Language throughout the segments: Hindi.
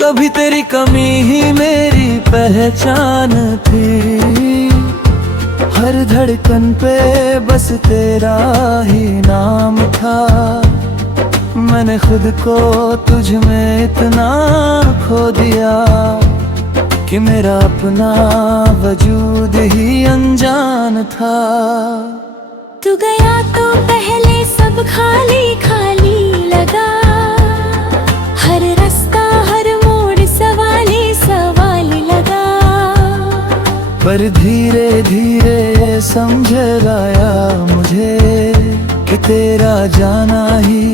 कभी तेरी कमी ही मेरी पहचान थी। हर धड़कन पे बस तेरा ही नाम था। मैंने खुद को तुझ में इतना खो दिया कि मेरा अपना वजूद ही अनजान था। तू गया तो पहले सब खाली खाली लगा। हर रास्ता हर मोड़ सवाली सवाली लगा। पर धीरे धीरे ये समझ लाया मुझे कि तेरा जाना ही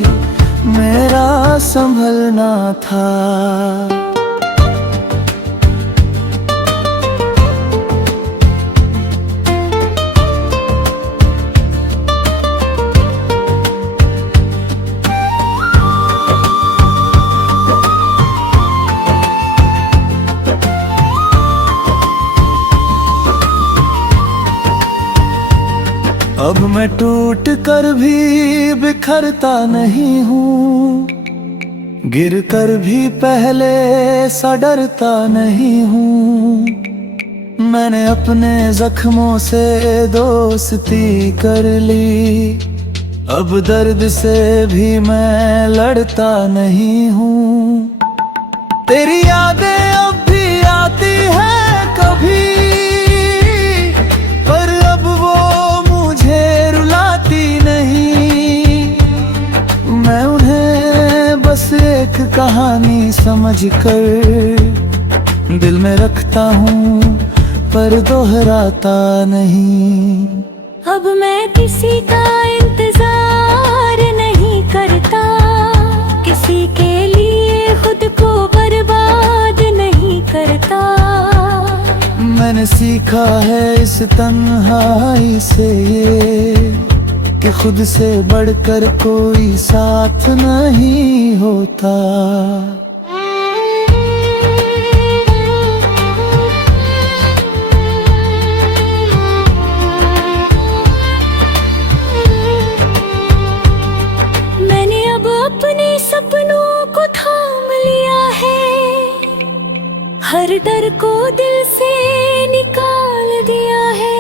मेरा संभलना था। अब मैं टूट कर भी बिखरता नहीं हूँ, गिर कर भी पहले सा डरता नहीं हूँ। मैंने अपने जख्मों से दोस्ती कर ली, अब दर्द से भी मैं लड़ता नहीं हूँ। तेरी यादें अब भी आती है कभी, बस एक कहानी समझ कर दिल में रखता हूँ पर दोहराता नहीं। अब मैं किसी का इंतजार नहीं करता, किसी के लिए खुद को बर्बाद नहीं करता। मैंने सीखा है इस तन्हाई से ये कि खुद से बढ़कर कोई साथ नहीं होता। मैंने अब अपने सपनों को थाम लिया है, हर डर को दिल से निकाल दिया है।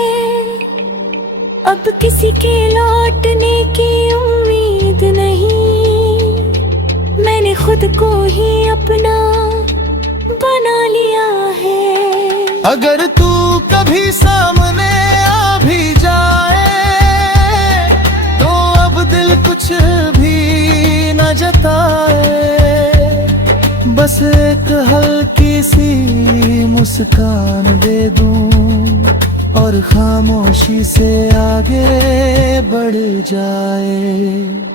अब किसी के लौटने की उम्मीद नहीं, मैंने खुद को ही अपना बना लिया है। अगर तू कभी सामने आ भी जाए तो अब दिल कुछ भी न जताए। बस एक हल्की सी मुस्कान दे दूं और खामोशी से आगे बढ़ जाए।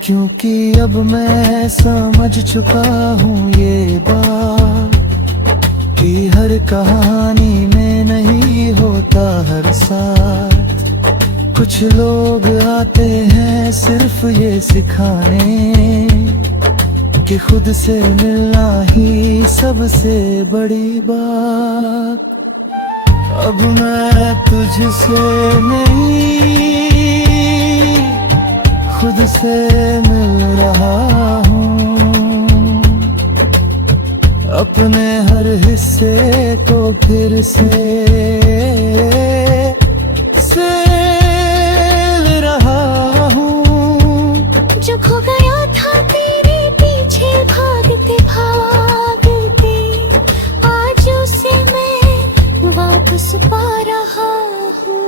क्योंकि अब मैं समझ चुका हूँ ये बात कि हर कहानी में नहीं होता हर साथ। कुछ लोग आते हैं सिर्फ ये सिखाने कि खुद से मिलना ही सबसे बड़ी बात। अब मैं तुझसे नहीं खुद से मिल रहा हूँ, अपने हर हिस्से को फिर से रहा हूँ। जो खो गया था तेरे पीछे भागते भागते, आज उसे मैं वापस पा रहा हूँ।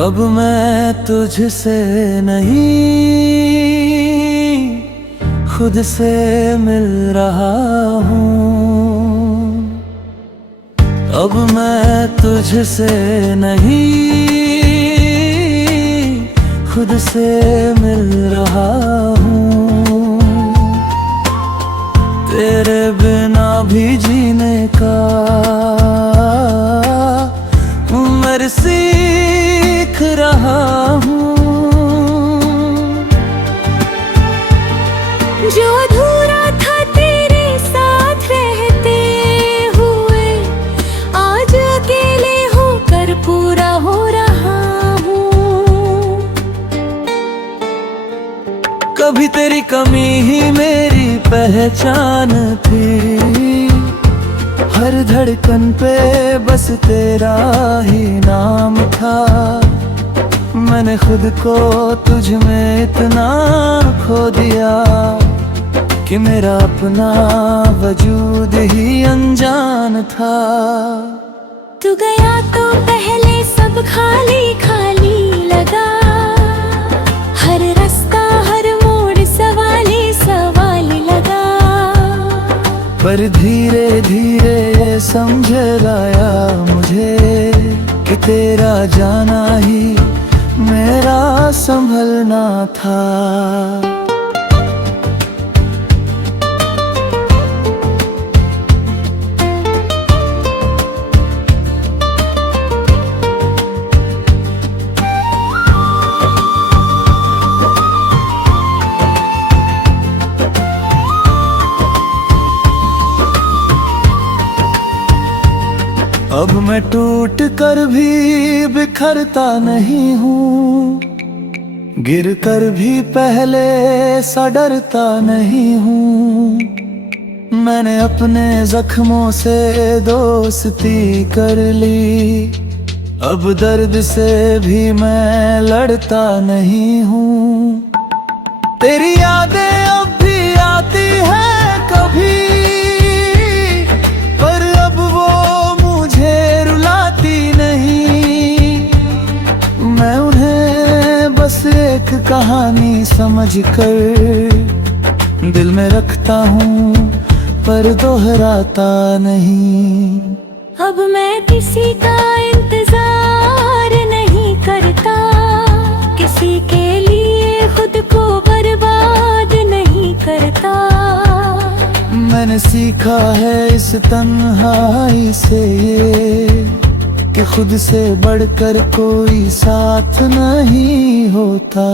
अब मैं तुझसे नहीं खुद से मिल रहा हूँ। अब मैं तुझसे नहीं, खुद से मिल रहा हूँ। तेरे बिना भी जीने का मैं सीख रहा हूँ। जो अधूरा था तेरे साथ रहते हुए, आज अकेले होकर पूरा हो रहा हूँ। कभी तेरी कमी ही मेरी पहचान थी, हर धड़कन पे बस तेरा ही नाम था। मैंने खुद को तुझ में इतना खो दिया कि मेरा अपना वजूद ही अनजान था। तू गया तो पहले सब खाली खाली लगा, हर रास्ता हर मोड़ सवाली सवाली लगा। पर धीरे धीरे ये समझ लाया मुझे कि तेरा जाना ही मेरा संभलना था। अब मैं टूट कर भी बिखरता नहीं हूँ, गिर कर भी पहले सा डरता नहीं हूँ। मैंने अपने जख्मों से दोस्ती कर ली, अब दर्द से भी मैं लड़ता नहीं हूँ। तेरी यादें अब भी आती है कभी, पर अब वो मुझे रुलाती नहीं। मैं उन्हें बस एक कहानी समझ कर दिल में रखता हूँ, पर दोहराता नहीं। अब मैं किसी का इंतजार नहीं करता, किसी के लिए खुद को बर्बाद नहीं करता। मैंने सीखा है इस तन्हाई से ये कि खुद से बढ़कर कोई साथ नहीं होता।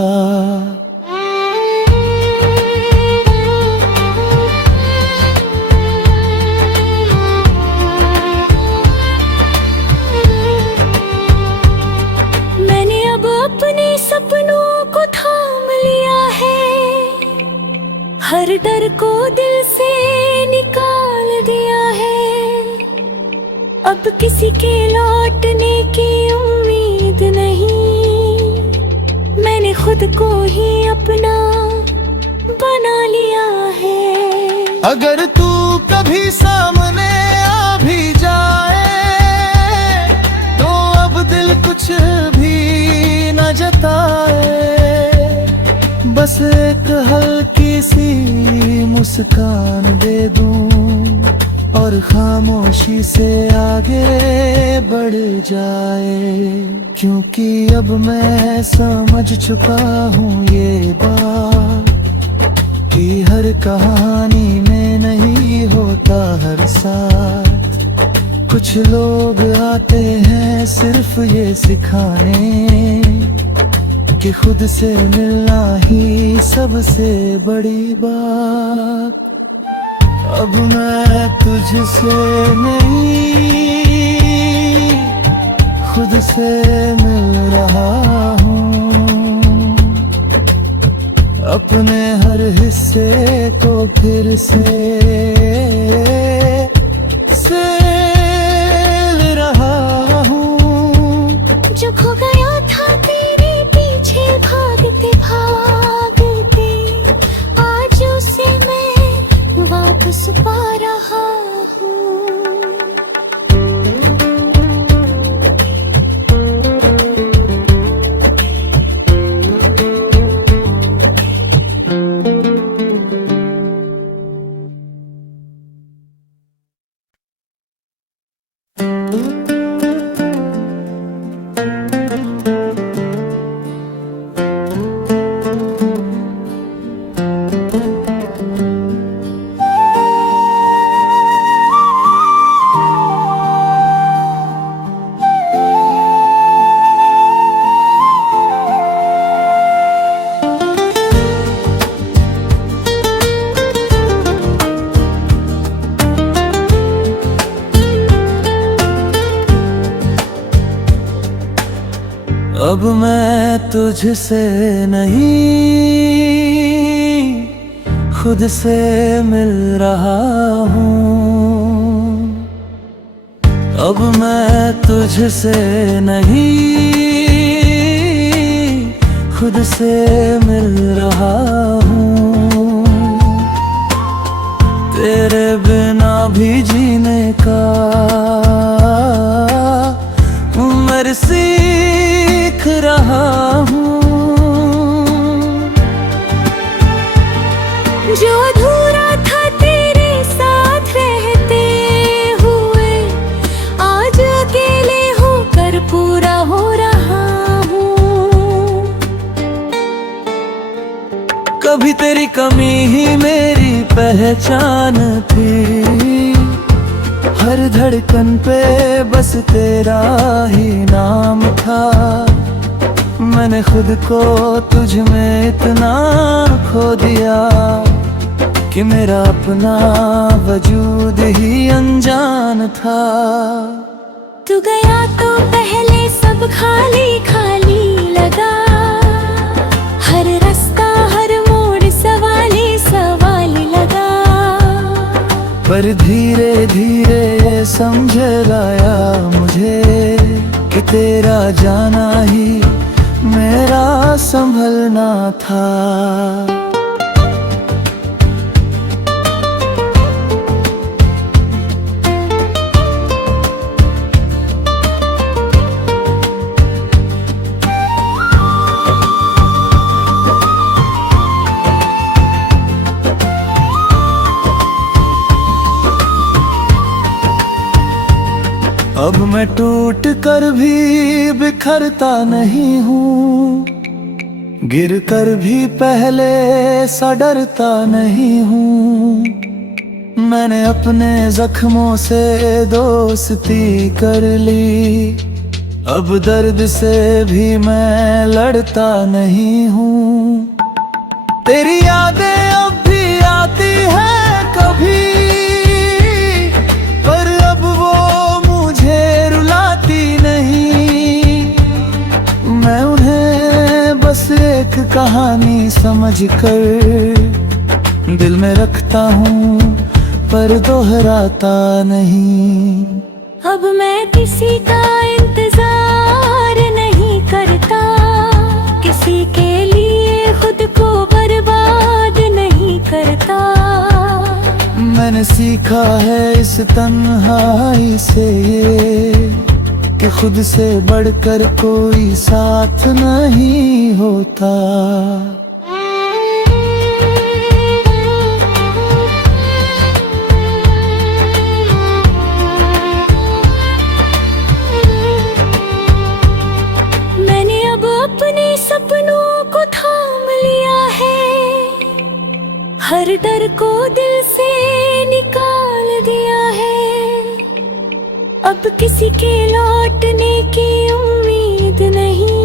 मैंने अब अपने सपनों को थाम लिया है, हर डर को दिल से निकाल दिया है। अब किसी के लौटने की उम्मीद नहीं, मैंने खुद को ही अपना बना लिया है। अगर तू कभी सामने आ भी जाए तो अब दिल कुछ भी न जताए, बस एक हल्की सी मुस्कान दे दूं और खामोशी से आगे बढ़ जाए। क्योंकि अब मैं समझ चुका हूँ ये बात कि हर कहानी में नहीं होता हर साथ। कुछ लोग आते हैं सिर्फ ये सिखाने कि खुद से मिलना ही सबसे बड़ी बात। अब मैं तुझसे नहीं, खुद से मिल रहा हूँ। अपने हर हिस्से को फिर से रहा हूँ। जो खो गया था तेरे पीछे भागते भागते, आज उसे मैं वापस पा रहा हूँ। अब मैं तुझसे नहीं खुद से मिल रहा हूँ। अब मैं तुझसे नहीं खुद से मिल रहा हूँ। तेरे बिना भी जीने का मैं सीख रहा हूँ। जो अधूरा था तेरे साथ रहते हुए, आज अकेले होकर पूरा हो रहा हूँ। कभी तेरी कमी ही मेरी पहचान थी, हर धड़कन पे बस तेरा ही नाम था। मैंने खुद को तुझ में इतना खो दिया कि मेरा अपना वजूद ही अनजान था। तू गया तो पहले सब खाली खाली लगा, हर रास्ता हर मोड़ सवाली सवाली लगा। पर धीरे धीरे ये समझ लाया मुझे कि तेरा जाना ही मेरा संभलना था। अब मैं टूट कर भी बिखरता नहीं हूँ, गिर कर भी पहले सा डरता नहीं हूँ। मैंने अपने जख्मों से दोस्ती कर ली, अब दर्द से भी मैं लड़ता नहीं हूँ। तेरी यादें अब भी आती है कभी, पर अब वो मुझे रुलाती नहीं। मैं उन्हें बस एक कहानी समझ कर दिल में रखता हूँ, पर दोहराता नहीं। अब मैं किसी का इंतजार नहीं करता, किसी के लिए खुद को बर्बाद नहीं करता। मैंने सीखा है इस तन्हाई से ये कि खुद से बढ़कर कोई साथ नहीं होता। मैंने अब अपने सपनों को थाम लिया है, हर डर को दिल से निकाल दिया है। अब किसी के लौटने की उम्मीद नहीं,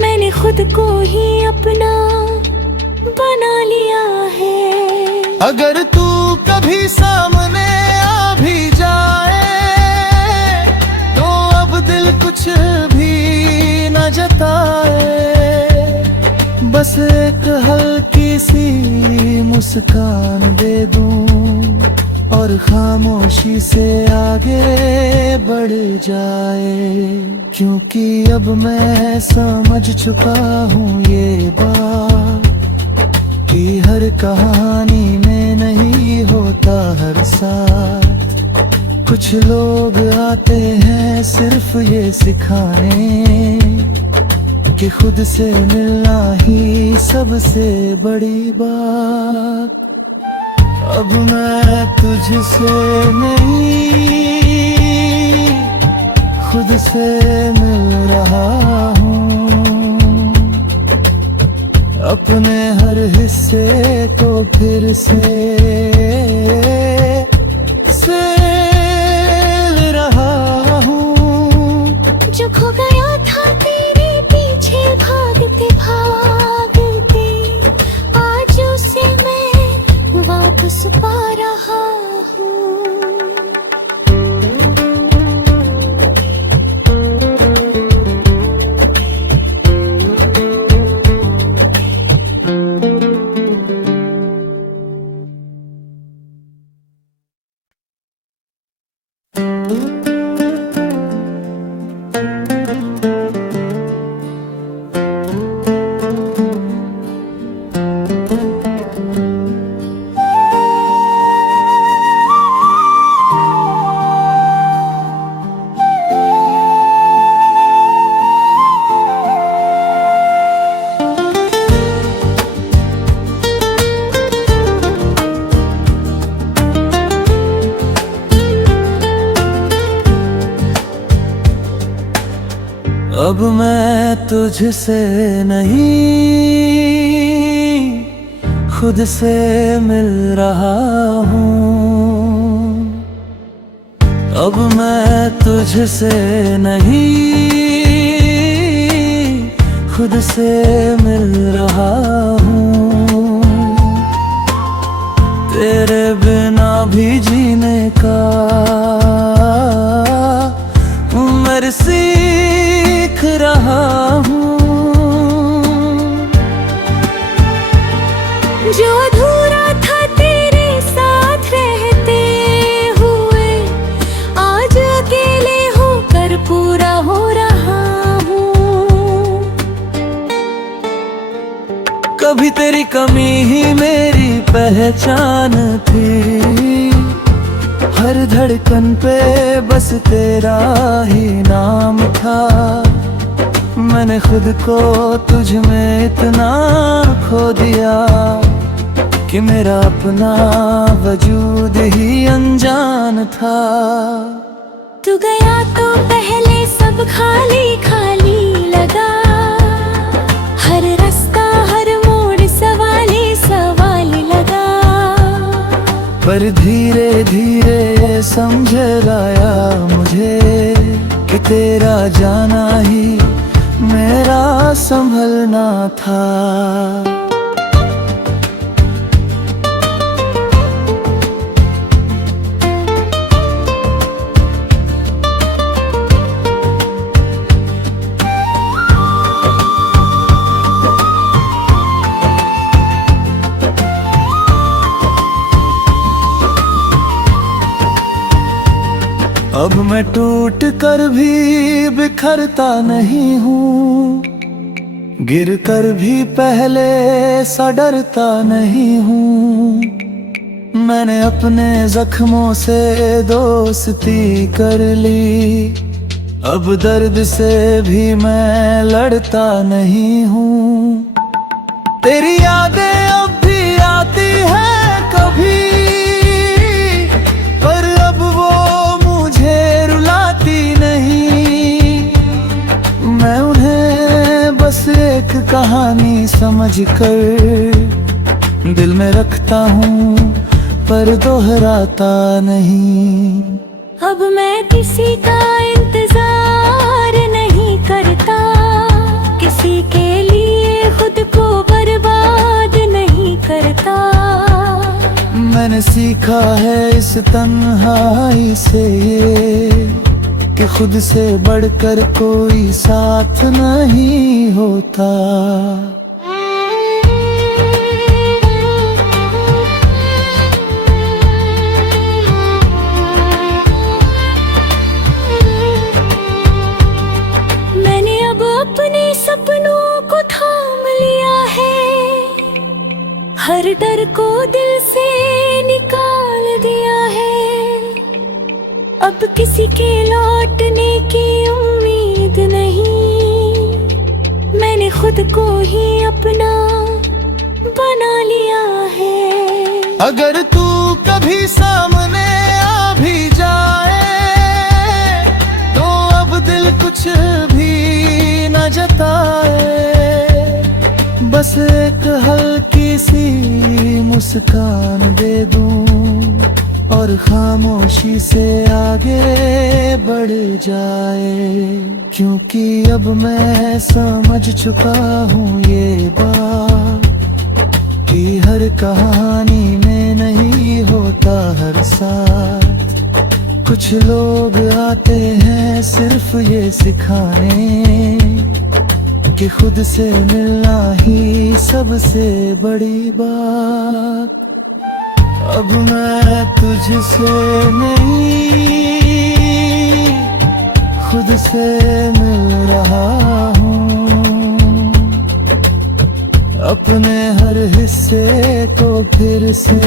मैंने खुद को ही अपना बना लिया है। अगर तू कभी सामने आ भी जाए तो अब दिल कुछ भी न जताए। बस एक हल्की सी मुस्कान दे दूं और खामोशी से आगे बढ़ जाए। क्योंकि अब मैं समझ चुका हूँ ये बात कि हर कहानी में नहीं होता हर साथ। कुछ लोग आते हैं सिर्फ ये सिखाने कि खुद से मिलना ही सबसे बड़ी बात। अब मैं तुझसे नहीं खुद से मिल रहा हूँ। अपने हर हिस्से को फिर से रहा हूँ। जो खो गया था तेरे पीछे भागते भागते, आज उसे मैं वापस पा रहा हूँ। अब मैं तुझसे नहीं खुद से मिल रहा हूँ। अब मैं तुझसे नहीं खुद से मिल रहा हूँ। तेरे बिना भी जीने का उम्र सीख रहा हूँ। जो अधूरा था तेरे साथ रहते हुए, आज अकेले होकर पूरा हो रहा हूँ। कभी तेरी कमी ही मेरी पहचान थी, हर धड़कन पे बस तेरा ही नाम था। मैंने खुद को तुझ में इतना खो दिया कि मेरा अपना वजूद ही अनजान था। तू गया तो पहले सब खाली खाली लगा, हर रास्ता हर मोड़ सवाली सवाल लगा। पर धीरे धीरे ये समझ लाया मुझे कि तेरा जाना ही मेरा संभलना था। अब मैं टूट कर भी बिखरता नहीं हूँ, गिर कर भी पहले सा डरता नहीं हूँ। मैंने अपने जख्मों से दोस्ती कर ली, अब दर्द से भी मैं लड़ता नहीं हूँ। तेरी यादें अब भी आती है कभी, पर अब वो मुझे रुलाती नहीं। मैं उन्हें बस एक कहानी समझ कर दिल में रखता हूँ, पर दोहराता नहीं। अब मैं किसी का इंतजार नहीं करता, किसी के लिए खुद को बर्बाद नहीं करता। मैंने सीखा है इस तन्हाई से ये कि खुद से बढ़कर कोई साथ नहीं होता। मैंने अब अपने सपनों को थाम लिया है, हर डर को दिल से निकाल दिया है। अब किसी के लौटने की उम्मीद नहीं, मैंने खुद को ही अपना बना लिया है। अगर तू कभी सामने आ भी जाए तो अब दिल कुछ भी न जताए। बस एक हल्की सी मुस्कान दे दूं और खामोशी से आगे बढ़ जाए। क्योंकि अब मैं समझ चुका हूँ ये बात कि हर कहानी में नहीं होता हर साथ। कुछ लोग आते हैं सिर्फ ये सिखाने कि खुद से मिलना ही सबसे बड़ी बात। अब मैं तुझसे नहीं खुद से मिल रहा हूँ। अपने हर हिस्से को फिर से